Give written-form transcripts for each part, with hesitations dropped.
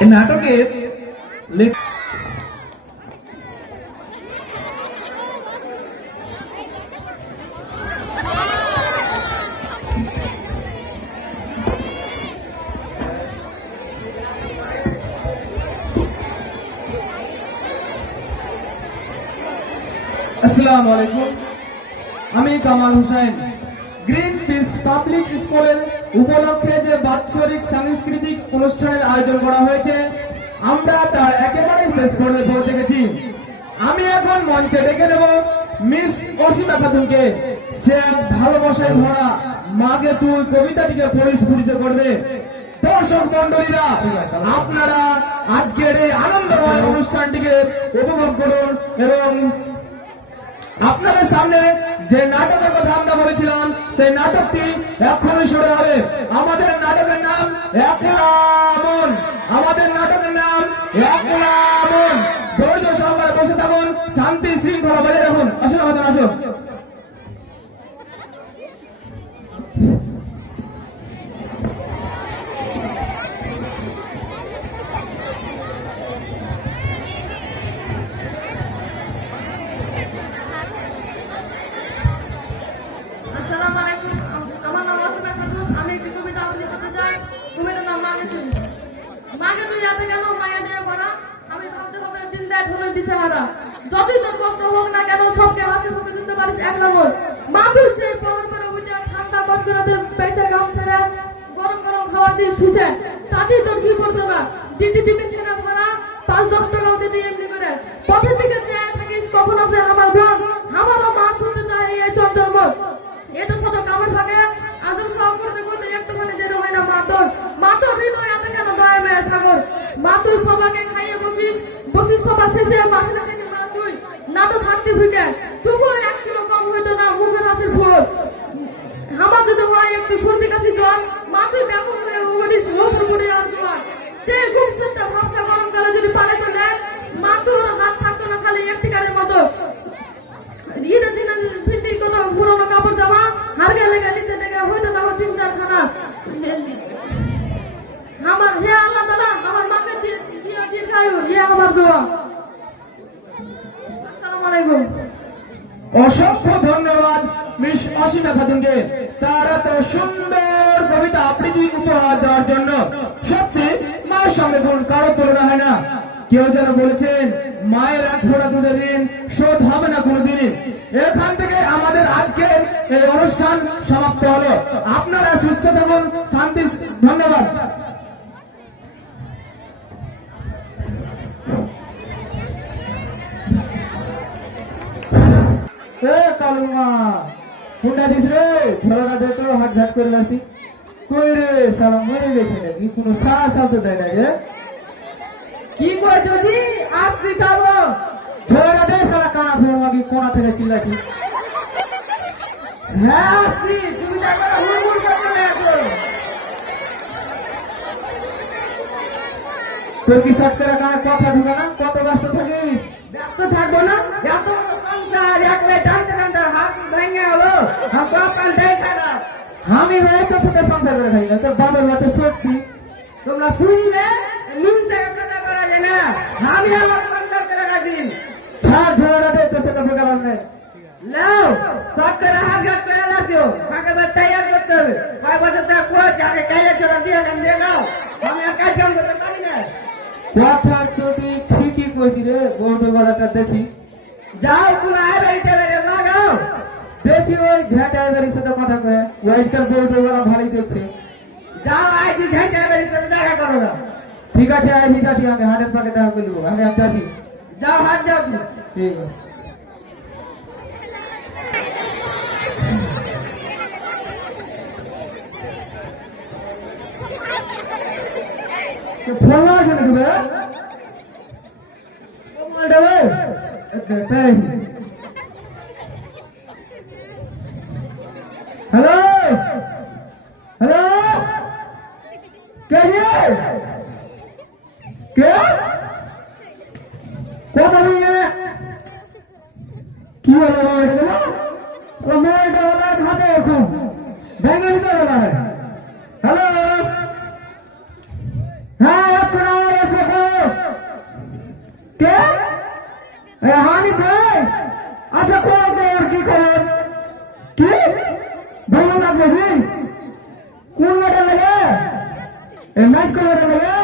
এই নাটকের আসসালামু আলাইকুম, আমি Kamal Hossain. Green piece public স্কুলের উপলক্ষে যে বাৎসরিক সাংস্কৃতিক অনুষ্ঠানের আয়োজন করা হয়েছে, আমরা তার একেবারে শেষ পর্বে পৌঁছে গেছি। আমি এখন মঞ্চে ডেকে দেব মিস অসীমা খাতুনকে। সে ভালোবাসায় ভরা মাগে তুই কবিতাটিকে পরিস্ফুটিত করবে। দর্শক মন্ডলীরা, আপনারা আজকের এই আনন্দময় অনুষ্ঠানটিকে উপভোগ করুন এবং আপনাদের সামনে যে নাটকের কথা আমরা বলেছিলাম, সেই নাটকটি এখনই শুরু হবে। আমাদের নাটকের নাম একলা মন। আমাদের নাটকের নাম একলা মন। ধৈর্য সহকারে বসে থাকুন, শান্তি শৃঙ্খলা বজায় রাখুন। আসুন আমাদের আসুন। আমার নাম অসীমা খাতুন। আমি একটি কবিতা আবৃত্তি করতে চাই। কবিতার নাম মাগে তুই। মাগে তুই এত কেন মায়া দিয়ে করা? আমি ভাবতে হবে দিন দেয় ধরে দিশে হারা। যতই তোর কষ্ট হোক না কেন, সবকে হাসি মুখে দিতে পারিস এক নম্বর। মাদুর সেই পাওয়ার করে উঠে ঠান্ডা কনকনাতে পেঁচে গাম ছেড়ে গরম গরম খাওয়া দিয়ে ঠুসে, তাতেই তোর কি পড়তে না। দিদি দিবি ঠেনা ভাড়া 5-10 টাকাও দিদি এমনি করে। পথের দিকে চেয়ে থাকিস কখন আসবে আমার ধন। আমারও মা শুনতে চায় এই চন্দ্রের মত। এটা শত কামড় থাকে আদর সহ করতে করতে একটুখানি দেরি হয় না। মাতর হৃদয় এত কেন দয়া মেয়ে সাগর। মাতুই সবাকে খাইয়ে বসিস সভা শেষে বাসনা থেকে মা তুই না তো থাকতে ভুগে। তবুও এক ছিল কম হইতো না মুখের হাসির ফোর। আমার যদি হয় একটু সর্দি কাশি জ্বর, মা তুই ব্যাপক হয়ে উগড়িস রসুন মুড়ি আর তোমার। সে ঘুম সেটা ভাবসা গরমকালে যদি পালে চলে, মা তোর হাত থাকতো না খালি একটিকারের মতো। ঈদের দিনে ফিরতি কোনো পুরোনো কাপড় জামা হার গেলে গেলিতে ডেকে হইতো না 3-4 খানা। আমার হে আল্লাহ তাআলা আমার মাকে দীর্ঘায়ু, হে আমার দোয়া। আসসালামু আলাইকুম। অসংখ্য ধন্যবাদ মিস অসীমা খাতুনকে তার এত সুন্দর কবিতা আবৃত্তি উপহার দেওয়ার জন্য। সত্যি মায়ের সঙ্গে কোন কারো তুলনা হয় না। কেউ যেন বলেছেন মায়ের এক ফোঁটা দুধের ঋণ শোধ হবে না কোনোদিনই। এখান থেকে আমাদের আজকের এই অনুষ্ঠান সমাপ্ত হলো। আপনারা সুস্থ থাকুন, শান্তি। ধন্যবাদ। কালুমা কুন্ডা দিস রে, ঝোলাটা দে তো, হাত ঘাট করে আসি। কই রে সালা মরে গেছে নাকি? কোনো সারা শব্দ দেয় না যে। কি কইছো জি? আসছি খাবো। ঝোলাটা দে সালা, কানা ফের মাগি কোনা থেকে চিল্লাছি। হ্যাঁ আসছি, তুমি দেখো না হুড়মুড় করতে আছো। তোর কি শর্ট করে কানে কথা ঢুকে না? কত ব্যস্ত থাকিস? ব্যস্ত থাকবো না? এত বড় সংসার একলাই টানতে টানতে হাত ভেঙে হলো। আমি ভাই তোর সাথে সংসার করে থাকি না, তোর বাবার মতো সত্যি। তোমরা শুনলে মিনতে কথা করা যায় না। আমি আমার সংসার করে রাখি। ছাড় ঝোড়া দে, তোর সাথে প্রোগ্রাম নেই। নাও সব করে হাত ঘাট করে লাগছো। ফাঁকা বার তৈরি করতে হবে। কয় বছর তা কোচ আগে কাইলে ছোড়া দিয়ে গান দিয়ে গাও। আমি আর কাজ কাম করতে পারি না। কথা তুই ঠিকই কইছি রে। বউটো গলাটা দেখি। যাও কোন আইবাড়িতে বেড়ে লাগাও। দেখি ওই ঝাঁটা আইবাড়ির সাথে কথা কয়ে। ওইটার বউটো গলা ভারী দেখছে। যাও আজ ঝাঁটা আইবাড়ির সাথে দেখা করো না। ঠিক আছে আয়, ঠিক আছে, আমি হাটের পাকে দেখা করবো। আমি আসছি। যাও হাট যাও। ঠিক আছে। ফোন আসে নাকি বে? হ্যালো হ্যালো, কে কে কথা বলি? কি হলো মোবাইলটা? মোবাইলটা হলো হাতে এখন ভেঙে দিতে হলো। হ্যালো, হ্যাঁ আপনারা হানি ভাই, আচ্ছা খবর কি খবর? কি ভালো লাগবে জি? কোন মেটা লাগে? ম্যাচ করে লাগে?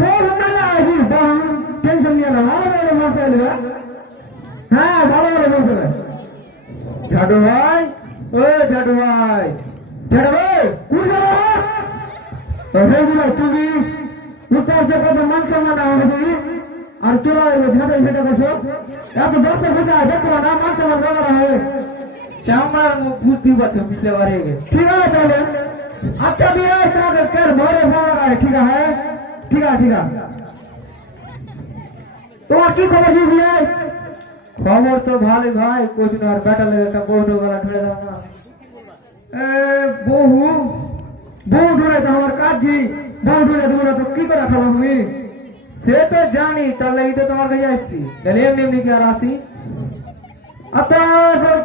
বল মেলা আজি বল, টেনশন নিয়ে না, ভালো ভালো বল খেলবে। হ্যাঁ ভালো ভালো বল খেলবে। ঝাড়ু ভাই, ও ঝাড়ু ভাই, ঝাড়ু ভাই কোন জায়গা? ভেগুলো তুমি উত্তর থেকে মান সম্মান হবে আর চলো ভেটে ভেটে বসো, এত দর্শক বসে দেখো না মান সম্মান করা হবে। আমার বুঝতেই পারছো পিছলে বাড়ি ঠিক আছে তাহলে। আচ্ছা বিয়ে তোমাকে কার ভরে ভরে ঠিক আছে, ঠিক আছে ঠিক আছে। তোমার কি খবর জি বিয়ে? খবর তো ভালোই ভাই, কোচ না আর বেটা লেগে একটা বহু গলা ঢুড়ে দাও না। বহু বহু ঢুড়ে তো আমার কাজ জি, বহু ঢুড়ে তুমি তো কি করে খাবো তুমি? সে তো জানি, তার লাগি তো তোমার কাছে আসছি, তাহলে এমনি এমনি কি আর আসি? আচ্ছা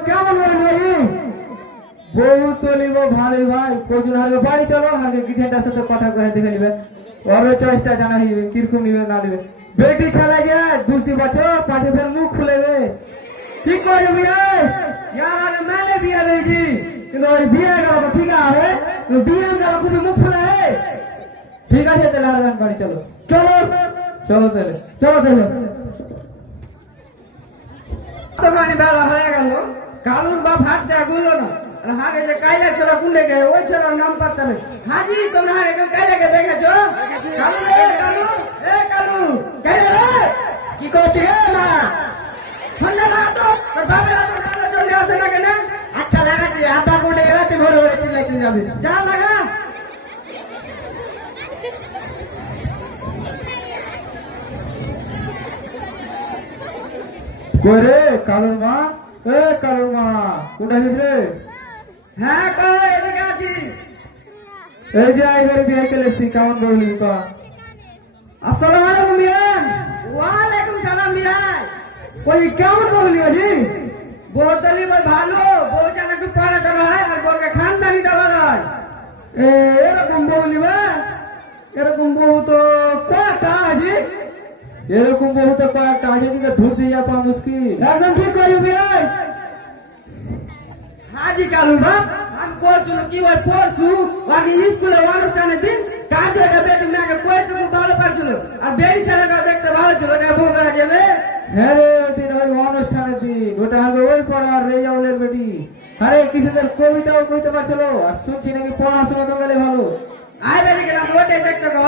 কেমন বলেন ভাই? বহু তো নিব ভালোই ভাই, কোচুন হারকে বাড়ি চলো, হারকে কিঠেনটার সাথে কথা কয়ে দেখে নিবে, ওর চয়েসটা জানা হইবে কিরকম নিবে না নিবে। বেটি ছেলে যে বুঝতে পারছো, পাশে ফের মুখ খুলেবে। কি করে বিয়ে? ইয়ার মেলে বিয়ে দিয়েছি, কিন্তু ওই বিয়ে গেল ঠিক আছে, বিয়ে গেল খুবই মুখ খুলে। ঠিক আছে তাহলে আর বাড়ি চলো, চলো চলো তাহলে, চলো তাহলে। তোমার বেলা হয়ে গেল, কালুর বাপ হাত দেয়া গুলো না, হাটে যে কাইলা ছোড়া কুন্ডে গে ওই ছোড়ার নাম পাত্তা নেই। হাজি তোমরা হারে কেউ কাইলাকে দেখেছো? কালু রে কালু, এ কালু কাইলা রে কি করছে না? ঠান্ডা লাগা তো, তোর বাপের হাতে ঠান্ডা জলদি আসে না কেন? আচ্ছা লাগাচ্ছি, আব্বা কুন্ডে রাতে ভরে ভরে চিল্লাইতে যাবে, যা লাগা। করে কালুর মা, এ কালুর মা কোনটা আছিস রে? হ্যাঁ কই এদিকে আছি। এই যে এবার বিয়ে কেলেছি, কেমন বললি তো? আসসালামু আলাইকুম মিয়ান। ওয়ালাইকুম সালাম মিয়ান। ওই কেমন বললি আজি? বউতলি বই ভালো, বউটা একটু পড়া টড়া হয় আর বউকে খানদানিটা ভালো হয়। এরকম বললি বা? এরকম বউ তো কয়টা আজি? এরকম বউ তো কয়েকটা আছে, কিন্তু ঢুকতে যাওয়া পাওয়া মুশকিল। একদম ঠিক করবি বিয়ে। হাজি কালু বাপ, আমি বলছিল কি ওই পরশু ওই স্কুলে অনুষ্ঠানের দিন কাজে একটা বেটি মেয়েকে কইতে খুব ভালো পারছিল, আর বেটি ছেলেটা দেখতে ভালো ছিল, ওটা বউ করা যাবে? হ্যাঁ রে, দিন ওই অনুষ্ঠানের দিন, ওটা আগে ওই পড়ার রেজাউলের বেটি। আরে কিছুদের কবিতাও কইতে পারছিল, আর শুনছি নাকি পড়াশোনা তো গেলে ভালো। আই বেটি কেন ওটাই দেখতে গো?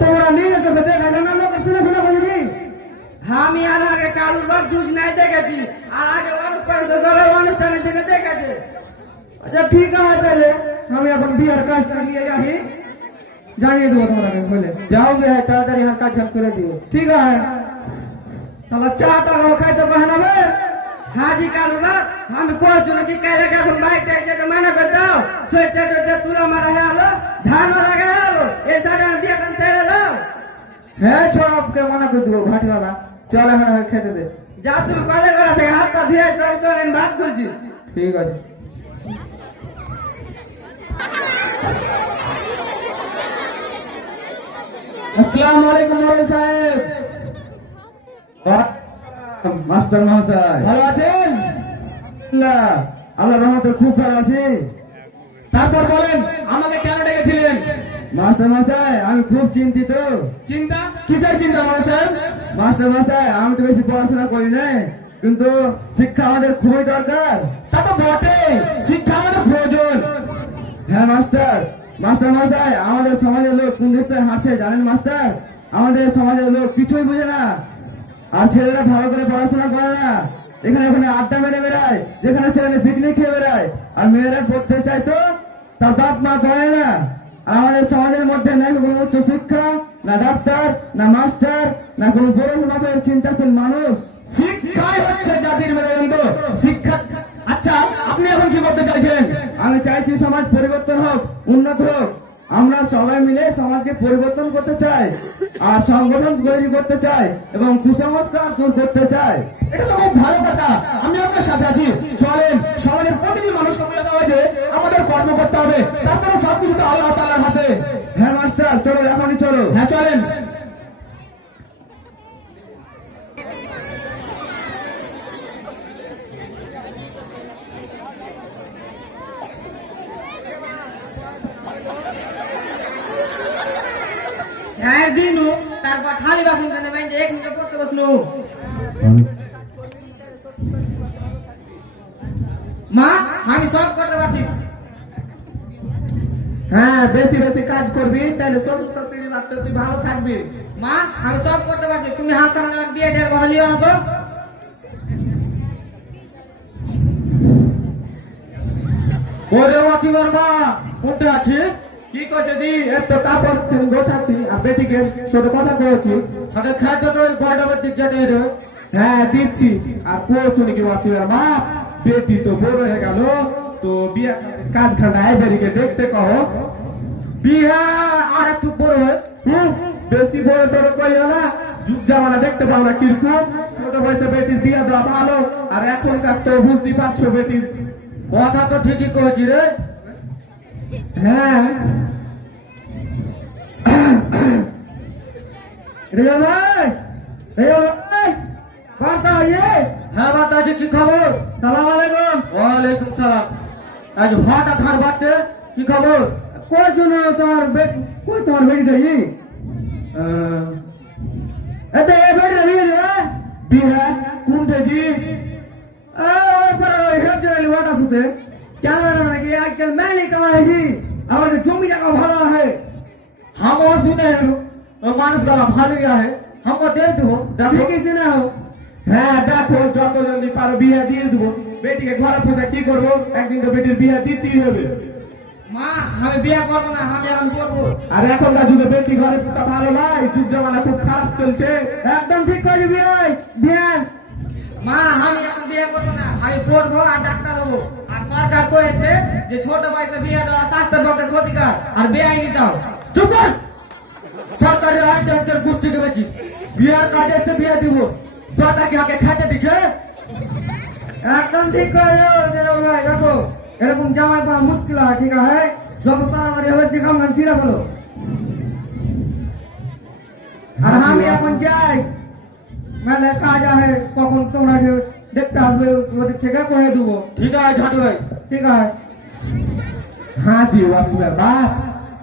তোমরা নিয়ে চোখে দেখা না, লোকের শুনে শুনে বলবি। আমি আর আগে কালু বাপ দুজ নাই দেখেছি, আর আগে সবাই অনুষ্ঠানের দিনে দেখেছে। আচ্ছা ঠিক আছে তাহলে, আমি এখন বিয়ের কাজটা নিয়ে যাই, জানিয়ে দেবো তোমাকে বলে। যাও বে, তাড়াতাড়ি হার কাজ করে দিও। ঠিক আছে, তাহলে চাটা খাইতে বানাবে। হাজি কালু বাপ, আমি কইছিল কি কাইলে এখন বাইক টাইক যেতে মানা করে দাও, সরষে টরষে তুলা মারা হয়ে আলো, ধানও লাগা হলো, এই সাইডে বিয়ে খান ছেড়ে দাও। হ্যাঁ সবকে মানা করে দেবো, ভাটিওয়ালা চল এখন খেতে দে। যা তুমি কলে করা থেকে হাত পা ধুয়ে চল তো, আমি ভাত করছি। ঠিক আছে। আসসালামু আলাইকুম মৌলানা সাহেব। মাস্টার মহাশয় ভালো আছেন? আল্লাহ রহমতে খুব ভালো আছি। তারপর বলেন আমাকে কেন ডেকেছিলেন? মাস্টার মহাশয় আমি খুব চিন্তিত। চিন্তা? কিসের চিন্তা মহাশয়? মাস্টার মহাশয় আমি তো বেশি পড়াশোনা করি না, কিন্তু শিক্ষা আমাদের খুবই দরকার। তা তো বটে, শিক্ষা আমাদের প্রয়োজন। হ্যাঁ মাস্টার, মাস্টার মহাশয় আমাদের সমাজের লোক কোন দেশে হাঁটছে জানেন মাস্টার? আমাদের সমাজের লোক কিছুই বুঝে না, আর ছেলেরা ভালো করে পড়াশোনা করে না, এখানে ওখানে আড্ডা মেরে বেড়ায়, যেখানে সেখানে পিকনিক খেয়ে বেড়ায়, আর মেয়েরা পড়তে চাইতো তার বাপ মা পড়ে না। আর আমাদের সমাজের মধ্যে না কোনো উচ্চ শিক্ষা, না ডাক্তার, না মাস্টার, না কোনো বড় মাপের চিন্তাশীল মানুষ। শিক্ষাই হচ্ছে জাতির মেরুদণ্ড। শিক্ষা। আচ্ছা আপনি এখন কি করতে চাইছেন? আমি চাইছি সমাজ পরিবর্তন হোক, উন্নত হোক। আমরা সবাই মিলে সমাজকে পরিবর্তন করতে চাই, আর সংগঠন তৈরি করতে চাই, এবং কুসংস্কার দূর করতে চাই। এটা তো খুব ভালো কথা, আমি আপনার সাথে আছি। চলেন সমাজের প্রতিটি মানুষকে বোঝাতে হবে যে আমাদের কর্ম করতে হবে, তারপরে সবকিছু তো আল্লাহ তাআলার হাতে। হ্যাঁ মাস্টার চলো, এখনই চলো। হ্যাঁ চলেন। খায়ের দিনু তারপর খালি বাসন জানে মাইন যে 1 মিনিট পড়তে বসনু মা আমি সব করতে পারছি হ্যাঁ বেশি বেশি কাজ করবি তাহলে শ্বশুর শাশুড়ি মাত্র তুই ভালো থাকবি। মা আমি সব করতে পারছি তুমি হাত সামনে বিয়ে টের কথা লিও না তো ওরে অচিবর মা কোনটা আছে কি করছে দি এত কাপড় গোছাচ্ছি আর বেটিকে সাথে কথা বলছি সাথে খাদ্য তো গড়াবার দিক যেতে রে হ্যাঁ দিচ্ছি আর পৌঁছুনি কি অচিবর মা বেটি তো বড় হয়ে গেল তো বিয়ে কাজ খান্ডা বেরিকে দেখতে কहो বিয়ে আর একটু বড় হয় বেশি বড় তোর কইও না যুগ জামানা দেখতে পাও না কিরকম ছোট বয়সে বেটির বিয়ে দেওয়া ভালো আর এখনকার তো বুঝতে পারছো বেটির কথা তো ঠিকই কইছি রে হ্যাঁ রেজা ভাই বার্তা হইয়ে হ্যাঁ বার্তা আছে কি খবর সালাম আলাইকুম ওয়ালাইকুম সালাম আজ হঠাৎ হার বাড়তে কি খবর কই জন্য তোমার বেটি দেই এতে এ বেটি দেই বিহার কোন দেজি पर हेल्प जरा वाटा सुते क्या मालूम है कि आजकल मैं नहीं कहा है जी और जमी जगह भाड़ा है हम और सुने हैं मानस का भाल गया है हमको दे दो देखो किसी ना हो হ্যাঁ দেখো যত জলদি পারো বিয়ে দিয়ে দেবো বেটিকে ঘরে বসে কি করবো একদিন তো বেটির বিয়ে দিতেই হবে মা আমি বিয়ে করবো না আমি এখন করবো আর এখনকার যুগে বেটি ঘরে বসে ভালো নয় যুগ জামানা খুব খারাপ চলছে একদম ঠিক করে বিয়ে মা আমি এখন বিয়ে করবো না আমি পড়বো আর ডাক্তার হবো আর সরকার কয়েছে যে ছোট বয়সে বিয়ে দেওয়া স্বাস্থ্যের পক্ষে ক্ষতিকর আর বেআইনি দাও চুপ কর সরকারের আইনের গোষ্ঠী দেবেছি বিয়ের কাজে এসে বিয়ে দিব সরকার কি আগে খাইতে দিচ্ছে একদম ঠিক করে ভাই দেখো এরকম জামাই পাওয়া মুশকিল হয় ঠিক আছে যত তাড়াতাড়ি হবে ঠিক আমার ফিরে বলো আর আমি এখন যাই মেলে কাজ আছে কখন তোমরা দেখতে আসবে ওদের থেকে করে দেবো ঠিক আছে ঝাটু ভাই ঠিক আছে हाँ जी वासुदेव बाप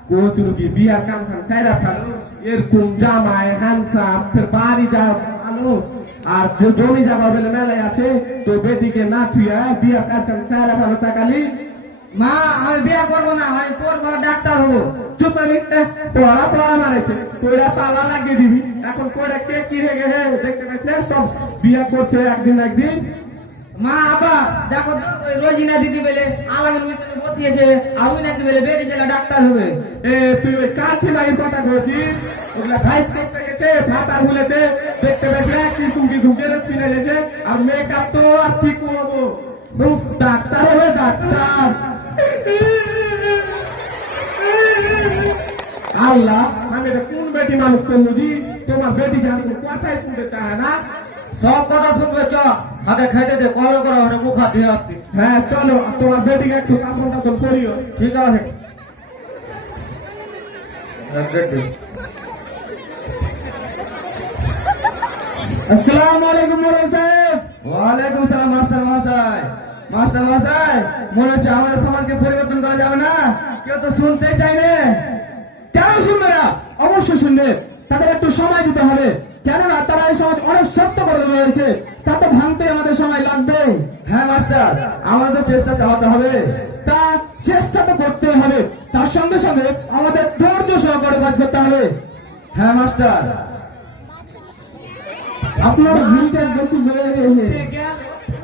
कोचरू की बिया काम खान साइरा खालो এরকম জামাই হ্যান্ডসাম ফির বাড়ি যা ভালো আর যে জমি জায়গা বলে মেলায় আছে তো বেটিকে না থুয়া বিয়া কাজ খান সাইরা ভালো সকালি মা আমি বিয়ে করবো না আমি পড়বো ডাক্তার হবো চুপ করে পড়া মারেছে তোরা তালা লাগিয়ে দিবি এখন পড়ে কে কি হয়ে গেছে দেখতে পাচ্ছ না সব বিয়া করছে একদিন মা আবা দেখো ওই রোজিনা দিদি বলে আলামের মিশনে ভর্তি হয়েছে আর ওই নাকি বলে বেটি ছেলে ডাক্তার হবে এ তুই ওই কাঠি লাগি কথা বলছিস ওগুলা ভাইস করতে গেছে ভাতার বলেতে দেখতে পাচ্ছ না কি তুমি ঘুমের পিনে গেছে আর মেকআপ তো আর ঠিক হবো ডাক্তার হবে ডাক্তার আল্লাহ আমি এটা কোন বেটি মানুষ করবো জি তোমার বেটিকে আমি কথাই শুনতে চায় না সব কথা শুনবে চ হাতে খাইতে দে কল করো মুখ হাত ধুয়ে আসছি হ্যাঁ চলো তোমার বেটিকে একটু শাসন টাসন করিও ঠিক আছে আসসালামু আলাইকুম মোল্লা সাহেব ওয়ালাইকুম সালাম মাস্টার মহাশয় মনে হচ্ছে আমাদের সমাজকে পরিবর্তন করা যাবে না কেউ তো শুনতে চাই না কেন শুনবে না অবশ্যই শুনবে তাদের একটু সময় দিতে হবে কেননা তারা এই সমাজ অনেক শক্ত করে রয়েছে তা তো ভাঙতে আমাদের সময় লাগবে হ্যাঁ মাস্টার আমাদের চেষ্টা চালাতে হবে তা চেষ্টা তো করতে হবে তার সঙ্গে সঙ্গে আমাদের ধৈর্য সহকারে কাজ করতে হবে হ্যাঁ মাস্টার আপনার ভূমিকা বেশি বেড়ে গেছে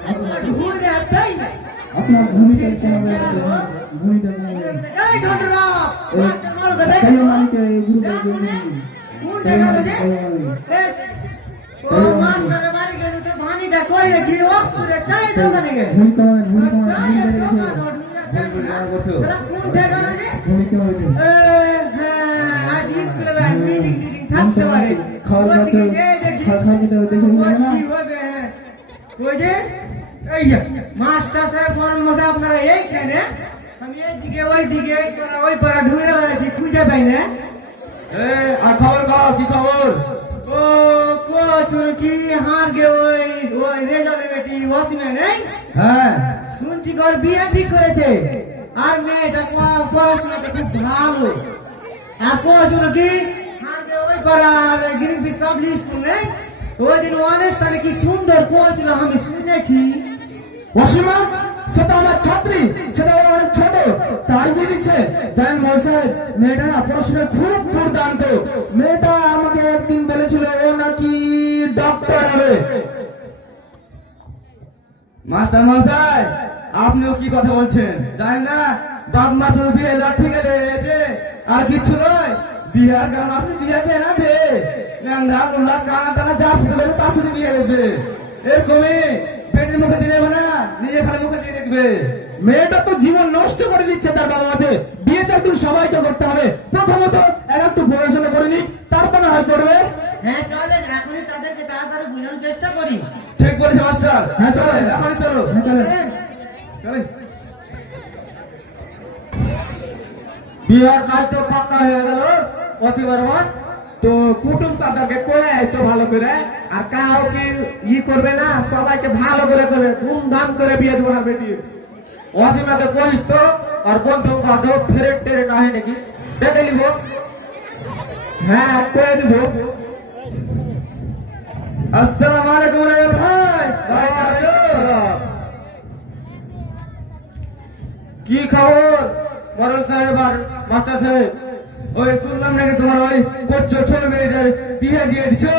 আপনার ভূমিকা ভূমিকা মাস্টার সাহেব মরণ মশা আপনারা এইখানে আমি এইদিকে ওইদিকে ওই পাড়া ঢুকে বেড়াচ্ছি খুঁজে পাই না আর খবর কর কি খবর ও কোচুর কি হার গে ওই রেজাল্ট বেটি ওয়াসিমে নেই হ্যাঁ শুনছি ঘর বিয়ে ঠিক করেছে আর মেয়েটা পড়াশোনাতে খুব ভালো আর কোচুর কি হার গে ওই পাড়ার গ্রিন পিস পাবলিক স্কুল নেই ওই দিন অনুষ্ঠানে কি সুন্দর করেছিল আমি শুনেছি। অসীমা সেটা আমার ছাত্রী, সেটা অনেক ছোট, তার বিয়ে দিচ্ছে। জানেন মশাই, মেয়েটা না পড়াশোনায় খুব দুর্দান্ত। মেয়েটা আমাকে একদিন বলেছিল ও নাকি ডক্টর হবে। মাস্টার মশাই আপনিও কি কথা বলছেন জানেন না? বাপ মাসের বিয়ে লাঠি গেলে হয়েছে আর কিচ্ছু নয়। বিহার গান মাসে বিয়ে দিয়ে না দে ল্যাংড়া গোলা কানা টানা যা শুনবে তার সাথে বিয়ে দেবে। এরকমই পেটের মুখে দিয়ে দেবে না, নিজে খালি মুখে দিয়ে দেখবে। মেয়েটা তো জীবন নষ্ট করে দিচ্ছে তার বাবা মাতে। বিয়েটা একটু সবাইকে করতে হবে। প্রথমত একটু পড়াশোনা করে নিক, তারপরে হয় করবে। হ্যাঁ চলেন এখনই তাদেরকে তাড়াতাড়ি বোঝানোর চেষ্টা করি। ঠিক বলেছে মাস্টার। হ্যাঁ চলেন, এখন চলো হ্যাঁ, চলেন। চলেন। বিহার কাজ তো পাক্কা হয়ে গেল অতিবর্মন। তো কুটুম সাদাকে করে এসো ভালো করে, আর কাউকে করবে না, সবাইকে ভালো করে করে ধুমধাম করে বিয়ে দেবো আর বেটি। অসীমাকে করিস তো, আর বন্ধু বান্ধব ফেরে টেরে না হয় নাকি দেখে নিব। হ্যাঁ করে দিব। আসসালামু আলাইকুম রে ভাই। ভাই আসসালাম। কি খবর বরল সাহেব আর মাস্টার সাহেব? ওই শুনলাম নাকি তোমার ওই করছো ছোট মেয়েদের বিয়ে দিয়ে দিছো?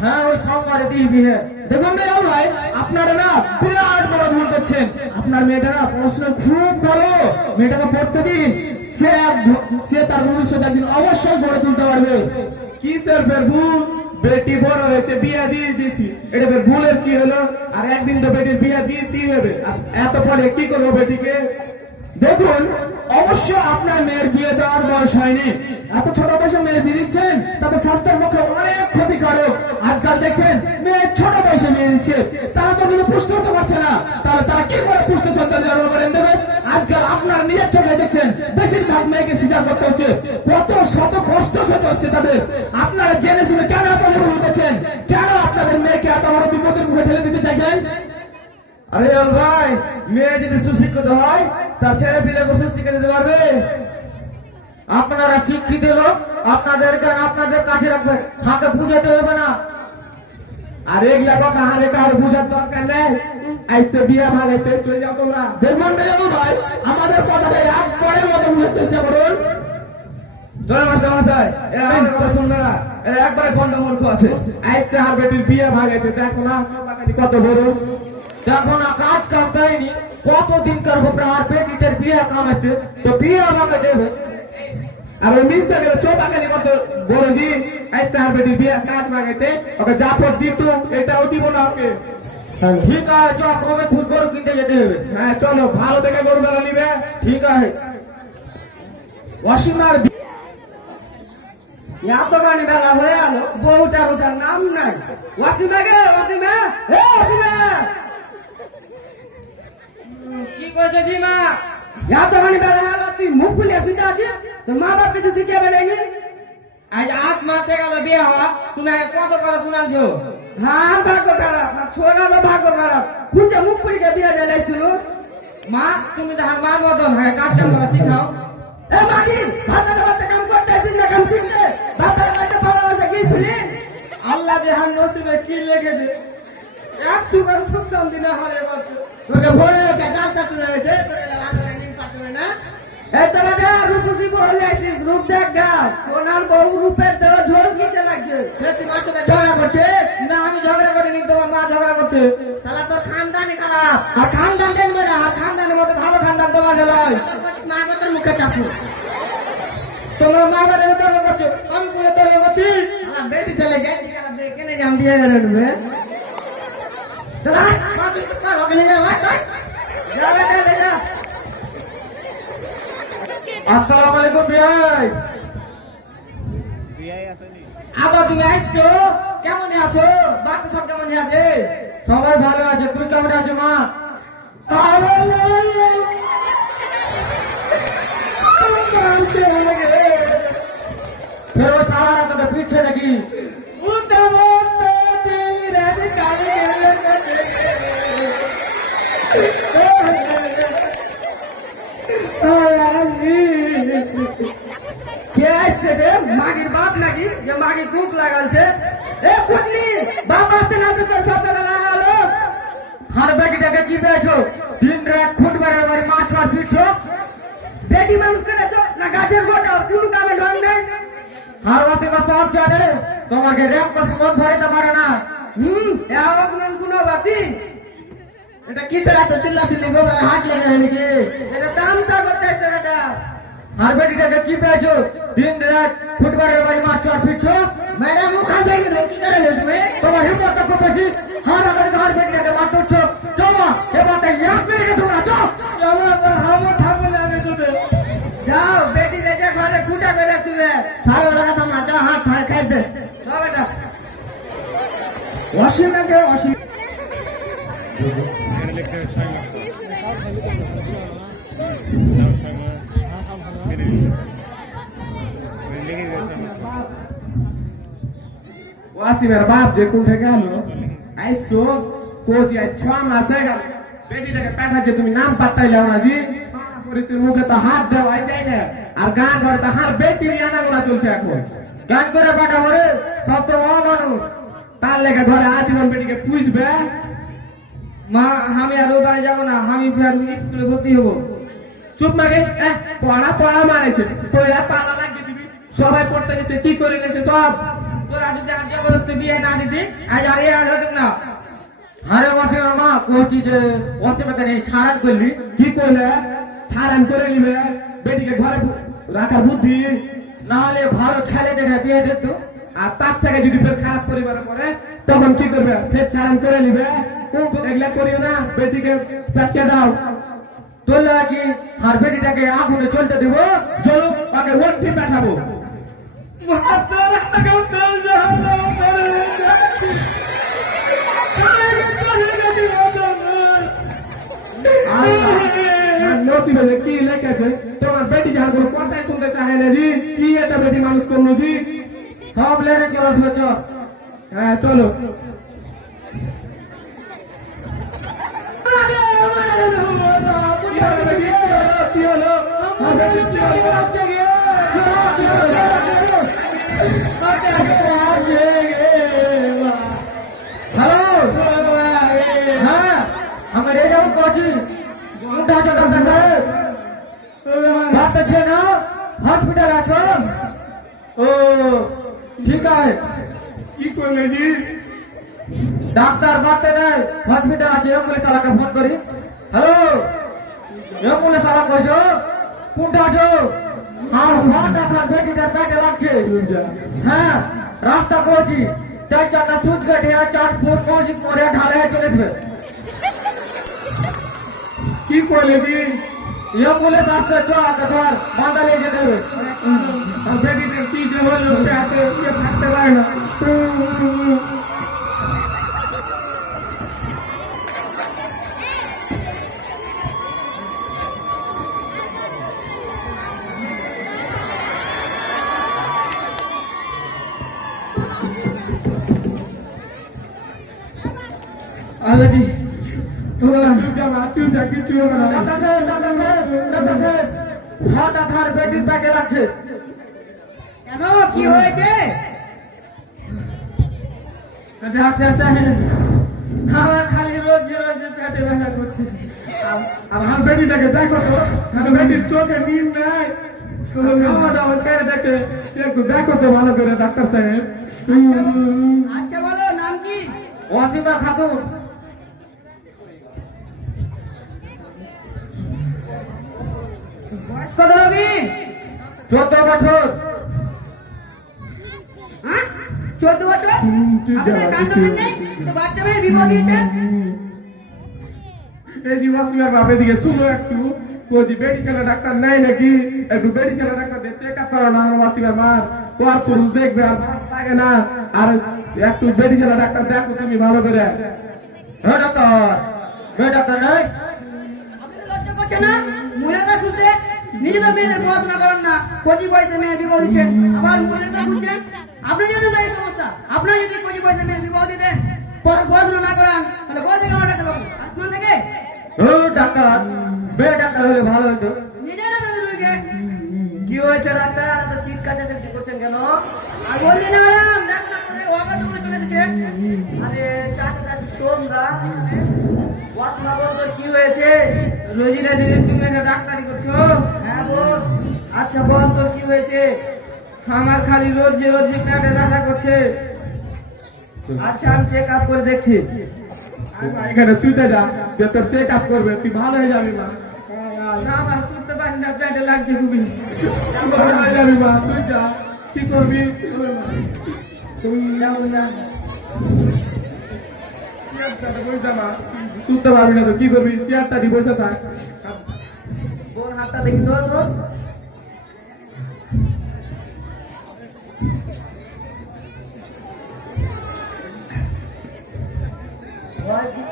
হ্যাঁ ওই সোমবারে দিই বিয়ে। দেখুন ভাই ভাই, আপনারা না বিরাট বড় ভুল করছেন। আপনার মেয়েটা না পড়াশোনা খুব ভালো, মেয়েটাকে পড়তে দিন। সে তার ভবিষ্যৎ একদিন অবশ্যই গড়ে তুলতে পারবে। কি স্যার ফের ভুল? বেটি বড় হয়েছে বিয়ে দিয়ে দিয়েছি, এটা ফের ভুলের কি হলো? আর একদিন তো বেটির বিয়ে দিয়ে হবে, আর এত পরে কি করবো বেটিকে? দেখুন অবশ্য আপনার মেয়ের বিয়ে দেওয়ার বয়স হয়নি। এত ছোট বয়সে মেয়ে বিয়ে দিচ্ছেন, তাতে স্বাস্থ্যের পক্ষে অনেক ক্ষতিকারক। আজকাল দেখছেন মেয়ে ছোট বয়সে বিয়ে দিচ্ছে, তারা তো কিন্তু পুষ্ট হতে পারছে না। তাহলে তারা কি করে পুষ্ট সন্তান জন্ম করেন দেবে? আজকাল আপনার নিজের চোখে দেখছেন বেশিরভাগ মেয়েকে সিজার করতে হচ্ছে, কত শত কষ্ট হতে হচ্ছে তাদের। আপনারা জেনে শুনে কেন এত বড় ভুল করছেন? কেন আপনাদের মেয়েকে এত বড় বিপদের মুখে ঠেলে দিতে চাইছেন? আরে ভাই, মেয়ে যদি সুশিক্ষিত হয় তার ছেলে পিলেকে সুশিক্ষা দিতে পারবে। আপনারা শিক্ষিত লোক, আপনাদের জ্ঞান আপনাদের কাছে রাখবেন, হাতে বুঝাতে হবে না। আর এগুলা কথা হারে কার বুঝার দরকার নেই। আইসে বিয়ে ভাগাইতে চলে যাও তোমরা। দেখুন ভাই, আমাদের কথাটা একবারের মতো বুঝার চেষ্টা করুন। চলো মাস্টার মশাই, এরা আমাদের কথা শুনবে না, এরা একবারে বন্ধ মূর্খ আছে। আইসে আর বেটির বিয়ে ভাগাইতে দেখো না কত বড়। দেখো না কাজ কাম পাইনি, কতদিনকার উপরে আর বেটিটার বিয়ে কামাইছে, তো বিয়ে ভাগে দেবে। আর ওই মিলতে গেলে চোপাখানি কত বড় জি। আইসে আর বেটির বিয়ে কাজ ভাগাইতে ওকে জাফর দিত, এটাও দিব না ওকে। ঠিক আছে চ, কবে ফুল গরু কিনতে যেতে হবে। হ্যাঁ চলো, ভালো দেখে গরু বেলা নিবে। ঠিক আছে। অসীমার এতখানি বেলা হয়ে গেল, বউটার ওটার নাম নাই। ওয়াসিমা গে ওয়াসিমা, হে ওয়াসিমা, কি করছো জি মা? এতখানি বেলা হয়ে গেল, তুই মুখ খুলে শুতে আছিস? তোর মা বাপ কিছু শিখিয়ে বেড়াইনি? আজ 8 মাস হয়ে গেল বিয়ে হওয়া, তুমি আগে কত কথা শোনাচ্ছো? হ্যাঁ ভাগ্য খারাপ, আর ছোড়ারও ভাগ্য খারাপ। খুঁজে মুখ খুলে বিয়ে জ্বালাইছিল। মা তুমি তো আর মার মতন হয়, কাজ কাম করা শিখাও। এ মাগি, ভাতের ভাতে কাম করতে আসিস না, কাম শিখতে। বাপের বাড়িতে ভালোবাসা গিয়েছিলি? আল্লাহ যে হাম নসিবে কি লেগেছে, একটু করে সুখ শান্তি না হারে বাপে। তোকে ভরে গেছে, গাল কাটতে রয়েছে, তোকে ভালো করে নিম পাঠবে না। এই তো বেটা রূপসী বলে আছিস, রূপ দেখ গা। সোনার বউ রূপের দেহ ঝোল কিচে লাগছে। তুই মার সাথে ঝগড়া করছিস? না আমি ঝগড়া করিনি, তোমার মা ঝগড়া করছে। শালা তোর খানদানি খারাপ। আর খানদান দেখবে না, আর খানদানের মতো ভালো খানদান তোমার গেলাই। মা বাবার মুখে চাপু। তোমরা মা বাবার তর্ক করছো, আমি কোনো তর্ক করছি? আমার বেটি চলে যায়, কেন যাম বিয়ে গেলে ঢুকবে? চলা মা তুই কর, ওকে নিয়ে যা, যা বেটা লে যা। আসসালামু আলাইকুম ভাই। আবার তুমি আসছো, কেমন আছো? বাচ্চা সব কেমন আছে? সবাই ভালো আছে, তুই কেমন আছিস মা? ফের ও সারা রাত তোকে পিটছে নাকি? কে আসছে রে? মাগির বাপ নাকি? যে মাকে কুক লাগালছে এ কুটনি বাপ আসতে না তো তোর সব টাকা লাগালো আর বেটিটাকে কি পেয়েছো? দিন রাত খুঁট বারে বারে মাছ আর পিঠছো। বেটি মানুষ করেছো না গাছের গোটা কোনো কামে ঢং নেই আর ওয়াসিমা সব জানে, তোমাকে র্যাপ কাছে মন ভরাইতে পারে না। এমন কোনো বাতি এটা কি তারা তো চিল্লা চিল্লি গোবরে হাত লেগে গেল নাকি? এটা তামসা করতেছে বেটা আর বেটিটাকে কি পেয়েছো? দিন রাত খুঁট বারে বারে মাছ আর পিঠছো। ম্যাডাম ওখান থেকে কি করে তুমি তোমার হিম্মত খুব বেশি। হার আগে তোমার বেটিটাকে মারতে উঠছো। চলো এবার তাই এক মিনিটে তোমরা চো। আমার ঠাকুর লাগে তুমি। যাও বেটি লেগে ঘরে খুঁটা করে তুলে ছাড়ো টাকা তোমরা যাও হাত ফায় খাই দে। যাও বেটা অসীমাকে অসীম ওয়াসিমের বাপ যে কোন থেকে গেল আইসো কোচি আই 6 মাস হয়ে গেল বেটিটাকে পাঠাচ্ছে তুমি নাম পাত্তাইলে না জি পরিস্থিতির মুখে তো হাত দেওয়াই যায় না আর গান ঘরে তো হার বেটি নিয়ে আনাগোনা চলছে এখন গান করে পাঠাবো রে সব তো অমানুষ তার লেগে ঘরে আজীবন বেটিকে পুষবে মা আমি আর ও বাড়ি যাবো না আমি ফের স্কুলে ভর্তি হবো চুপ মাগে পড়া পড়া মারাইছে পড়া পালা লাগিয়ে দিবি সবাই পড়তে গেছে কি করে গেছে সব তোরা যদি আর জবরদস্তি বিয়ে না দিতি আজ আর এ আজ হতো না আরে ওয়াসিমের মা কোচি যে ওয়াসিমাকে নিয়ে ছাড়ান করলি কি করলে ছাড়ান করে নিবে বেটিকে ঘরে রাখার বুদ্ধি নাহলে ভালো ছেলে দেখে বিয়ে দিত আর তার থেকে যদি ফের খারাপ পরিবারে পড়ে তখন কি করবে ফের ছাড়ান করে নিবে এগুলা করিও না বেটিকে পেটকে দাও তোলা কি আর বেটিটাকে আগুনে চলতে দিব চলো তাকে ওটি পাঠাবো নসিবে কি লেখেছে তোমার বেটি যার কোনো কথাই শুনতে চাহে না জি কি এটা বেটি মানুষ করলো জি সব লেগে চলে আসবে চ হ্যাঁ চলো কি হলো হ্যালো হ্যাঁ আমার এই যাবো কচি উঠা চটা স্যার বাত আছে না হসপিটাল আছো ও ঠিক আছে কি করলে জি ডাক্তার বাতে নাই হসপিটাল আছে অ্যাম্বুলেন্স চালাকে ফোন করি হ্যালো অ্যাম্বুলেন্স চালা কইছো কোনটা আছো আর হঠাৎ আপনার বেটিটার পেটে লাগছে হ্যাঁ রাস্তা কইছি চার চারটা সুচ কাটিয়া 4 ফুট মসজিদ পরে ঢালে চলে আসবে কি করলে দি অ্যাম্বুলেন্স আসতে চ ধর বাঁধা লেগে দেবে আর বেটিটার কি যে হলো পেটে থাকতে পারে না আলাদি হঠাৎ আর বেটির প্যাকে লাগছে কেন কি হয়েছে ডাক্তার সাহেব আমার খালি রোজ রোজ পেটে ব্যথা করছে আর আমার বেটিটাকে দেখো তো বেটির চোখে নীল নাই খাওয়া দাওয়া ছেড়ে দেখছে একটু দেখো তো ভালো করে ডাক্তার সাহেব আচ্ছা বলো নাম কি ওয়াসিমা খাতুন বয়স কত হবে 14 বছর 14 বছর আপনাদের কাণ্ড নেই তো বাচ্চা মেয়ের বিবাহ দিয়েছেন এই যে ওয়াসিমার বাপে দিকে শুনো একটু কোজি বেটি ছেলে ডাক্তার নাই নাকি একটু বেটি ছেলে ডাক্তার দিয়ে চেক আপ করো না আমার ওয়াসিমার মার পর পুরুষ দেখবে আর ভালো লাগে না আর একটু বেটি ছেলে ডাক্তার দেখো তুমি ভালো করে হ্যাঁ ডাক্তার বে ডাক্তার নাই আপনি লজ্জা করছেন না মহিলারা খুঁজতে নিজেদের মেয়েদের পড়াশোনা করেন না কোটি পয়সা মেয়ে বিবাহ দিচ্ছেন আবার মহিলারা খুঁজছেন আপনার জন্য তো এই সমস্যা আপনারা যদি কোটি পয়সা মেয়ে বিবাহ দিতেন পড়াশোনা না করান তাহলে কোথা থেকে আমার টাকা পাবো আসমান থেকে ও ডাক্তার বে ডাক্তার হলে ভালো হতো নিজেরা বেঁধে রয়েছে কি হয়েছে ডাক্তার এত চিৎকার চেঁচামেচি করছেন কেন আর বললি না ম্যাডাম দেখো না আমাদের ওয়াকা ডুবে চলে গেছে। আরে চাচা চাচি তোমরা ওয়াসমা বল তোর কি হয়েছে? রোজিনা দিদি তুমি একটা ডাক্তারি করছো? হ্যাঁ বল। আচ্ছা বল তোর কি হয়েছে? আমার খালি রোজ পেটে ব্যথা করছে। আচ্ছা আমি চেক আপ করে দেখছি। এখানে শুতে যা, যে তোর চেক আপ করবে, তুই ভালো হয়ে যাবি মা। না মা শুনতে পারি না, পেটে লাগছে খুবই। ভালো হয়ে যাবি মা, তুই যা, কি করবি? তুই যাবো না। চেয়ারটাতে বসে মা, শুতে পারবি না তো কি করবি? চেয়ারটা দিয়ে বসে থাক। বোন হাতটা দেখি তো তোর। ভয় কি?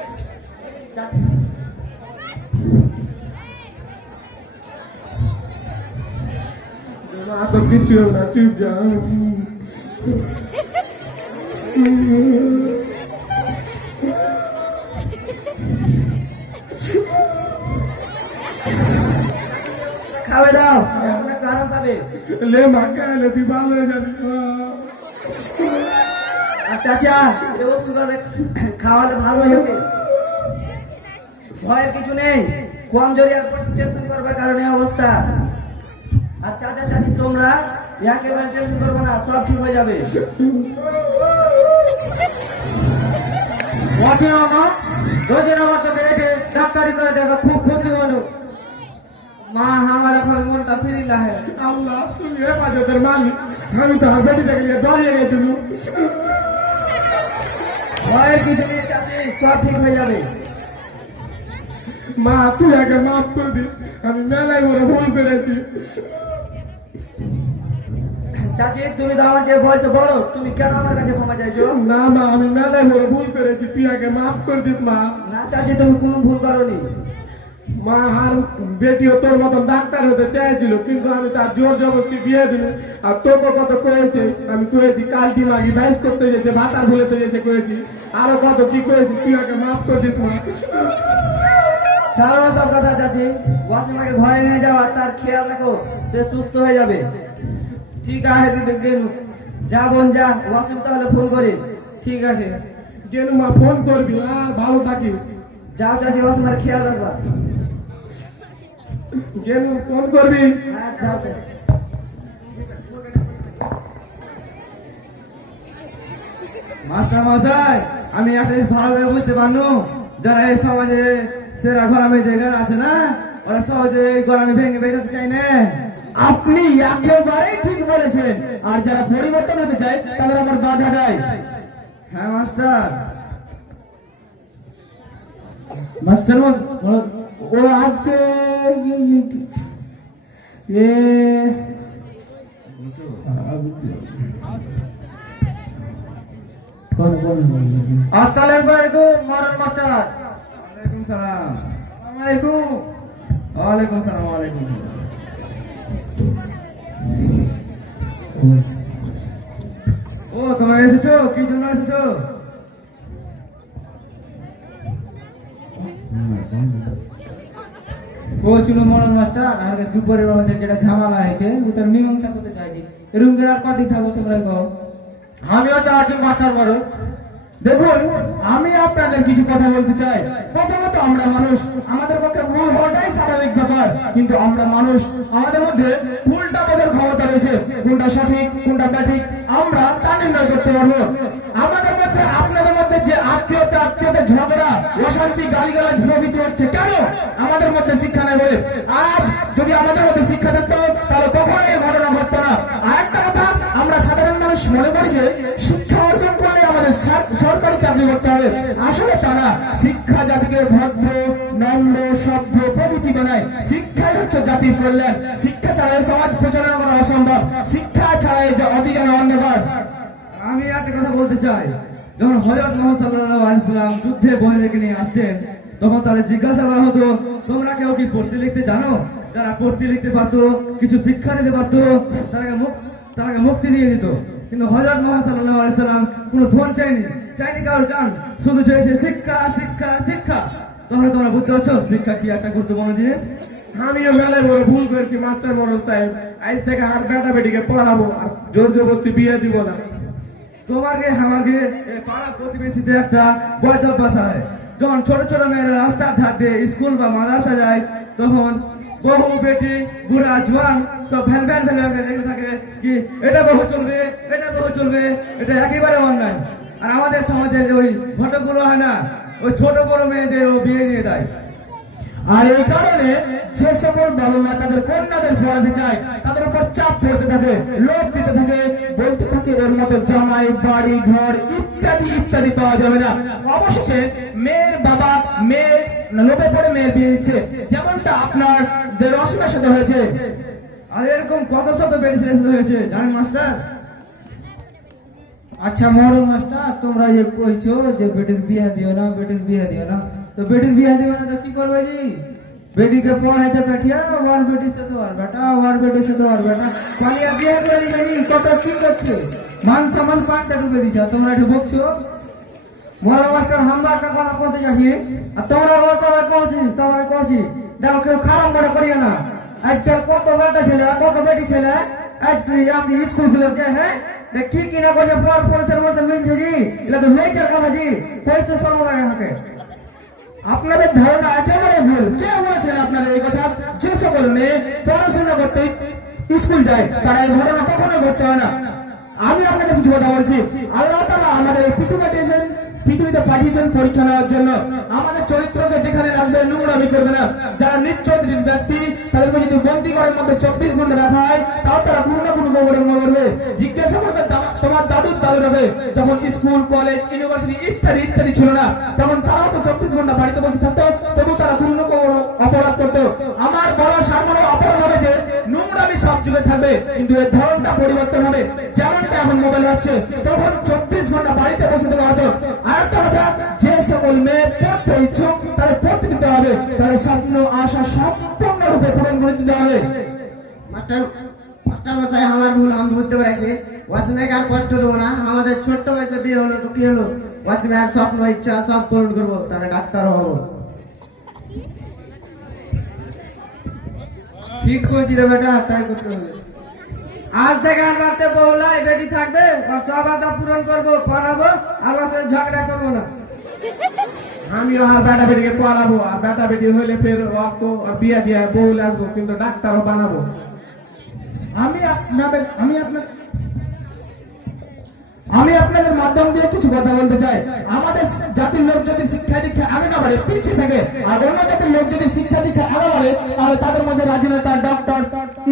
মা তো কিচ্ছু হবে না, চুপ যা। খাওয়াই দাও, এখন একটু আরাম পাবে। লে মা, খাইলে তুই ভালো হয়ে যাবি মা। আচ্ছা আচ্ছা এই ওষুধগুলো খাওয়ালে ভালো হয়ে যাবে। ভয়ের কিছু নেই, কমজোরি আর টেনশন করবার কারণে এই অবস্থা। আর চাচা চাচি তোমরা একেবারে টেনশন করবে না, সব ঠিক হয়ে যাবে। ডাক্তারি করে দেখা খুব খুশি হলো। মা আমার এখন মনটা ফিরিলা হে। আল্লাহ, তুমি হেফাজতের মালিক, আমি তো আর বেটিটাকে নিয়ে দাঁড়িয়ে গেছিল। ভয়ের কিছু নেই চাচি, সব ঠিক হয়ে যাবে। মা তুই আগে মাফ করে দিস, আমি মেলায় বড় ভুল করেছি। চাচি তুমি তো আমার যে বয়সে বড়, তুমি কেন আমার কাছে ক্ষমা চাইছো? না মা, আমি মেলায় বড় ভুল করেছি, তুই আগে মাফ করে দিস মা। না চাচি তুমি কোনো ভুল করোনি। মা আর বেটিও তোর মতন ডাক্তার হতে চাইছিল, কিন্তু আমি তার জোর জবরদস্তি দিয়ে দিল। আর তোকে কত কয়েছে, আমি কয়েছি কালটি মাগি বাইশ করতে গেছে, ভাতার ভুলেতে গেছে কয়েছি, আরো কত কি কয়েছি, তুই আগে মাফ করে দিস মা। ছাড়ো সব কথা চাচি, ওয়াসিমাকে ঘরে নিয়ে যাও আর তার খেয়াল রাখো, সে সুস্থ হয়ে যাবে। ঠিক আছে দিদি গেলু, যা বোন যা, ওয়াসিম তাহলে ফোন করিস। ঠিক আছে গেলু মা, ফোন করবি আর ভালো থাকিস। যাও চাচি, ওয়াসিমার খেয়াল রাখবা। গেলু ফোন করবি। হ্যাঁ যাও চাচি। মাস্টার মশাই, আমি একটা জিনিস ভালো করে বুঝতে পারলো, যারা এই সমাজে সেরা ঘরামি জায়গার আছে না, ওরা সহজে এই ঘরামি ভেঙে বেরোতে চাই না। আপনি একেবারেই ঠিক বলেছেন, আর যারা পরিবর্তন হতে চায় তাদের আমার বাধা দেয়। হ্যাঁ মাস্টার। মাস্টার ও আজকে আসসালামু আলাইকুম মরণ মাস্টার। ওয়ালাইকুম সালাম। আসসালামু আলাইকুম। ওয়ালাইকুম সালাম। ওয়ালাইকুম। ও তোমরা এসেছো, কি জন্য এসেছো? ও ছিল মরণ মাস্টার, আর দুপুরের মধ্যে যেটা ঝামেলা হয়েছে ওটার মীমাংসা করতে চাইছি। এরকম করে আর কদিন থাকবো তোমরা কও? আমিও চাচ্ছি মাস্টার বড়। দেখুন, আমি আপনাদের কিছু কথা বলতে চাই। প্রথমত আমরা মানুষ, আমাদের পক্ষে ভুল হওয়াটাই স্বাভাবিক ব্যাপার, কিন্তু আমরা মানুষ, আমাদের মধ্যে ভুলটা বোঝার ক্ষমতা রয়েছে। কোনটা সঠিক কোনটা ব্যাঠিক আমরা তা নির্ণয় করতে পারবো। আমাদের মধ্যে আপনাদের মধ্যে যে আত্মীয়তা ঝগড়া, অশান্তি, গালিগালাজ প্রভৃতি হচ্ছে কেন? আমাদের মধ্যে শিক্ষা নেই বলে। আজ যদি আমাদের মধ্যে শিক্ষা থাকতো তাহলে কখনোই এই ঘটনা ঘটতো না। আর একটা কথা, আমরা সাধারণ মানুষ মনে করি যে শিক্ষা অর্জন করলে আমাদের সরকারি চাকরি করতে হবে। আসলে তারা শিক্ষা জাতিকে ভদ্র, নম্র, সভ্য প্রভৃতি বানায়। শিক্ষাই হচ্ছে জাতির কল্যাণ। শিক্ষা ছাড়া এই সমাজ পরিচালনা করা অসম্ভব। শিক্ষা ছাড়া এই যে অভিজ্ঞান অন্ধকার। আমি একটা কথা বলতে চাই, যখন হযরত মুহাম্মদ সাল্লাল্লাহু আলাইহি ওয়াসাল্লাম যুদ্ধে বহির্দেরকে নিয়ে আসতেন, তখন তারা জিজ্ঞাসা করা হতো, তোমরা কেউ কি পড়তে লিখতে জানো? যারা পড়তে লিখতে পারতো, কিছু শিক্ষা দিতে পারতো, তারাকে মুক্তি দিয়ে দিত। কিন্তু হযরত মুহাম্মদ সাল্লাল্লাহু আলাইহি ওয়াসাল্লাম কোনো ধন চাইনি কারো জান, শুধু চাইছে শিক্ষা শিক্ষা শিক্ষা। তাহলে তোমরা বুঝতে পারছো শিক্ষা কি একটা গুরুত্বপূর্ণ জিনিস। আমিও মেলায় বড় ভুল করেছি মাস্টার মডেল সাহেব, আজ থেকে আর বেটা বেটিকে পড়াবো আর জোর জবরদস্তি বিয়ে দিব না। তোমাকে আমাকে পাড়া প্রতিবেশীতে একটা বৈধ অভ্যাস হয়, যখন ছোট ছোট মেয়েরা রাস্তার ধার দিয়ে স্কুল বা মাদ্রাসা যায় তখন বহু বেটি বুড়া জোয়ান সব ভ্যান ভ্যান ভ্যান দেখে থাকে কি এটা বহু চলবে, এটা বহু চলবে, এটা একেবারে অন্যায়। আর আমাদের সমাজে যে ওই ঘটকগুলো হয় না, ওই ছোট বড় মেয়েদের ও বিয়ে নিয়ে দেয়। আর এই কারণে যে সকল বাবা মা তাদের কন্যাদের পড়াতে চায় তাদের উপর চাপ পড়তে থাকে, লোভ দিতে থাকে, বলতে থাকে ওর মতো জামাই বাড়ি ঘর ইত্যাদি ইত্যাদি পাওয়া যাবে না। অবশেষে মেয়ের বাবা মেয়ের লোভে পড়ে মেয়ের বিয়ে দিচ্ছে, যেমনটা আপনাদের অসীমের সাথে হয়েছে। আর এরকম কত শত বেটি ছেলের সাথে হয়েছে জানেন মাস্টার? আচ্ছা মরো মাস্টার, তোমরা যে কইছো যে বেটির বিয়ে দিও না, বেটির বিয়ে দিও না, তো বেটির বিয়ে দিও না তো কি করবে জি? বেটিকে পড়াইতে পাঠিয়া ওর বেটির সাথে ওর বেটা, ওর বেটির সাথে ওর বেটা পালিয়া বিয়ে করে গেলি, কত কি করছে? মান সম্মান পাঁচটা ডুবে দিছ, তোমরা এটা বকছো? মরো মাস্টার আমরা একটা কথা বলতে যাচ্ছি, আর তোমরা সবাই কইছি দেখো কেউ খারাপ মনে করিও না। আজকাল কত বেটা ছেলে আর কত বেটি ছেলে আজকাল আমাদের স্কুল খুলেছে, হ্যাঁ কি কিনা করছে পর পরিসের মধ্যে মিলছে জি, এটা তো নেচার কামা জি, পয়সা সরম লাগে হাতে। আপনাদের ধারণা একেবারে ভুল। কে বলেছেন আপনারা এই কথা? যে সকল মেয়ে পড়াশোনা করতে স্কুল যায় তারা এই ঘটনা কখনো ঘটতে হয় না। আমি আপনাদের কিছু কথা বলছি। আল্লাহ তাআলা আমাদের পৃথিবীতে পাঠিয়েছেন পরীক্ষা নেওয়ার জন্য। আমাদের চরিত্রকে যেখানে রাখবে নোংরামি করবে না। যারা নিশ্চরিত্র ব্যক্তি তাদেরকে যদি বন্দি ঘরের মধ্যে 24 ঘন্টা রাখা হয় তাও তারা কোনো না কোনো গোবরম্য করবে। জিজ্ঞাসা করবে তোমার দাদুর দাদুরাবে যখন স্কুল কলেজ ইউনিভার্সিটি ইত্যাদি ইত্যাদি ছিল না তখন তারাও তো 24 ঘন্টা বাড়িতে বসে থাকতো, তবু তারা কোনো না কোনো অপরাধ করতো। আমার বড় সামান্য অপরাধ হবে যে নোংরামি সব যুগে থাকবে, কিন্তু এর ধরনটা পরিবর্তন হবে। যেমনটা এখন মোবাইল হচ্ছে তখন 24 ঘন্টা বাড়িতে বসে থাকা হতো। আরেকটা কথা, যে সকল মেয়ে পড়তে ইচ্ছুক তাদের পড়তে দিতে হবে, তাদের স্বপ্ন আশা সম্পূর্ণরূপে পূরণ করে দিতে হবে। মাস্টার মশাই আমার ভুল, আমি বুঝতে পেরেছি। ওয়াসিমাকে আর কষ্ট দেবো না, আমাদের ছোট্ট বয়সে বিয়ে হলো তো কি হলো, ওয়াসিমার স্বপ্ন ইচ্ছা সব পূরণ করবো, তাহলে ডাক্তার হবো। ঠিক বলছি রে বেটা, তাই করতে হবে। আজ থেকে আর রাতে বউলাই বেটি থাকবে, আর সব আশা পূরণ করবো, পড়াবো, আর ওর সাথে ঝগড়া করবো না। আমিও আর বেটা বেটিকে পড়াবো, আর বেটা বেটি হইলে ফের রক্ত বিয়ে দিয়ে বউ আসবো, কিন্তু ডাক্তারও বানাবো। আমি আপনাদের মাধ্যম দিয়ে কিছু কথা বলতে চাই। আমাদের জাতির লোক যদি শিক্ষা দীক্ষা আগে না বাড়ে পিছিয়ে থাকে, আর অন্য জাতির লোক যদি শিক্ষা দীক্ষা আগে বাড়ে তাহলে তাদের মধ্যে রাজনেতা ডক্টর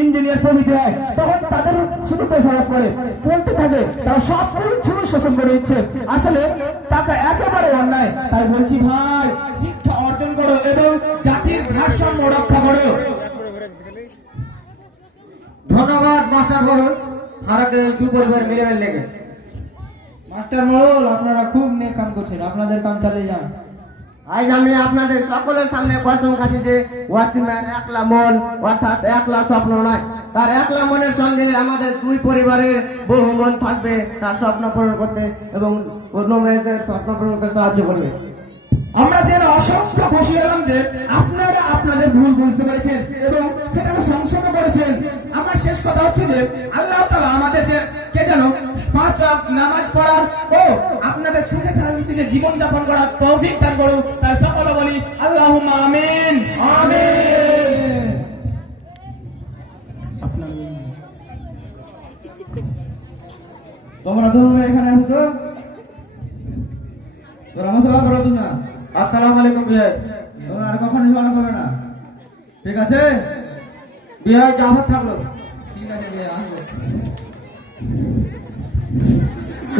ইঞ্জিনিয়ার প্রভৃতি হয়, তখন তাদের শুধু দোষারোপ করে পড়তে থাকে, তারা সব কিছু শোষণ করে দিচ্ছে। আসলে টাকা একেবারে অন্যায়। তাই বলছি ভাই, শিক্ষা অর্জন করো এবং জাতির ভারসাম্য রক্ষা করো। ধন্যবাদ মাস্টার বলুন, হারাকে দু পরিবার মিলে লেগে। মাস্টার মোড়ল, আপনারা খুব নেক কাম করছেন, আপনাদের কাম চালিয়ে যান। আজ আমি আপনাদের সকলের সামনে কসম খাচ্ছি যে ওয়াসিমের একলা মন অর্থাৎ একলা স্বপ্ন নয়, তার একলা মনের সঙ্গে আমাদের দুই পরিবারের বহু মন থাকবে তার স্বপ্ন পূরণ করতে এবং অন্য মেয়েদের স্বপ্ন পূরণ করতে সাহায্য করবে। আমরা যেন অসংখ্য খুশি হলাম যে আপনারা আপনাদের ভুল বুঝতে পেরেছেন এবং সেটাকে সংশোধন করেছেন। আমার শেষ কথা হচ্ছে যে আল্লাহ তাআলা আমাদের কে যেন 5 ওয়াক্ত নামাজ পড়ার ও আপনাদের সুখে শান্তিতে জীবন যাপন করার তৌফিক দান করুন। তাই সকলে বলি আল্লাহুম্মা আমিন আমিন। তোমরা ধরুন এখানে আসছো, তোরা মশলা করো না। আসসালামু আলাইকুম ভাই, তোমরা আর কখনো ঝগড়া করবে না, ঠিক আছে? বিয়ে জামাত থাকলো, ঠিক আছে বিয়ে আসবো।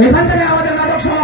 এখান থেকে আমাদের নাটক সমাপ্ত।